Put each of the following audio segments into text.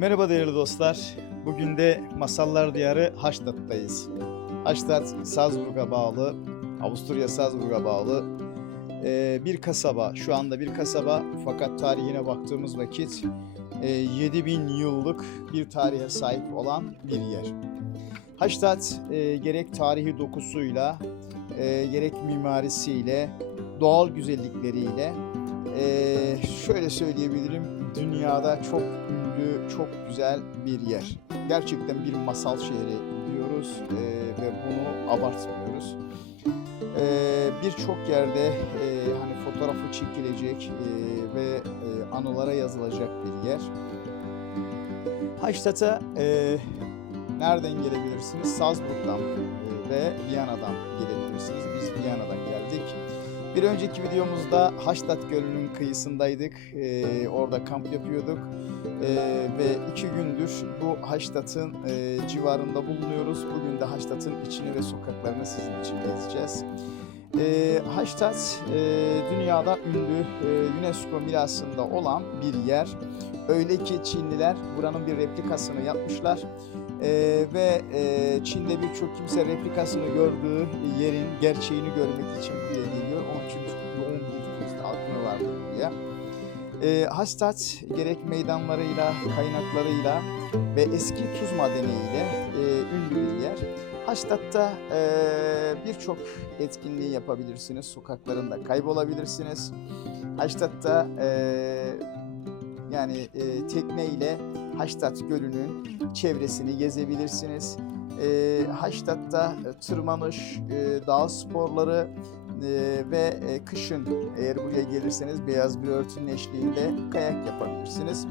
Merhaba değerli dostlar. Bugün de Masallar Diyarı Haştat'tayız. Haştat, Salzburg'a bağlı, Avusturya Salzburg'a bağlı e, bir kasaba. Şu anda bir kasaba fakat tarihine baktığımız vakit e, 7000 yıllık bir tarihe sahip olan bir yer. Haştat e, gerek tarihi dokusuyla, e, gerek mimarisiyle, doğal güzellikleriyle e, şöyle söyleyebilirim dünyada çok ünlü, çok güzel bir yer. Gerçekten bir masal şehri diyoruz e, ve bunu abartmıyoruz. E, Birçok yerde e, hani fotoğrafı çekilecek e, ve e, anılara yazılacak bir yer. Haştat'a e, nereden gelebilirsiniz? Salzburg'dan e, ve Viyana'dan gelebilirsiniz. Biz Viyana'dan geldik. Bir önceki videomuzda Haştat Gölü'nün kıyısındaydık. Ee, orada kamp yapıyorduk. Ee, ve iki gündür bu Haştat'ın e, civarında bulunuyoruz. Bugün de Haştat'ın içini ve sokaklarını sizin için gezeceğiz. Ee, Haştat e, dünyada ünlü e, UNESCO mirasında olan bir yer. Öyle ki Çinliler buranın bir replikasını yapmışlar. Ee, ve e, Çin'de birçok kimse replikasını gördüğü yerin gerçeğini görmek için buraya geliyor. Onun için çok yoğun bir turist halkını vardır buraya. Ee, Hastat gerek meydanlarıyla, kaynaklarıyla ve eski tuz madeniyle e, ünlü bir yer. Haştat'ta e, birçok etkinliği yapabilirsiniz. Sokaklarında kaybolabilirsiniz. Haştat'ta e, yani e, tekne ile Haştat Gölü'nün çevresini gezebilirsiniz. E, Haştat'ta tırmanış, e, dağ sporları e, ve e, kışın eğer buraya gelirseniz beyaz bir örtünün eşliğinde kayak yapabilirsiniz.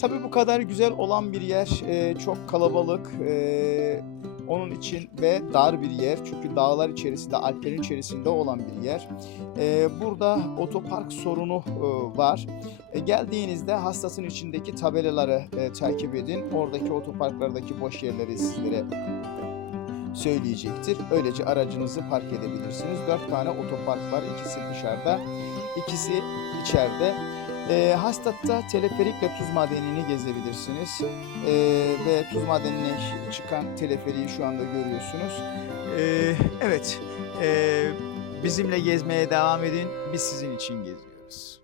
Tabii bu kadar güzel olan bir yer e, çok kalabalık. E, onun için ve dar bir yer çünkü dağlar içerisinde, Alplerin içerisinde olan bir yer. E, burada otopark sorunu e, var. E, geldiğinizde hastasın içindeki tabelaları e, takip edin. Oradaki otoparklardaki boş yerleri sizlere söyleyecektir. Öylece aracınızı park edebilirsiniz. Dört tane otopark var. İkisi dışarıda, ikisi içeride. E, Hastat'ta teleferikle tuz madenini gezebilirsiniz. E, ve tuz madenine çıkan teleferiği şu anda görüyorsunuz. E, evet, e, bizimle gezmeye devam edin. Biz sizin için geziyoruz.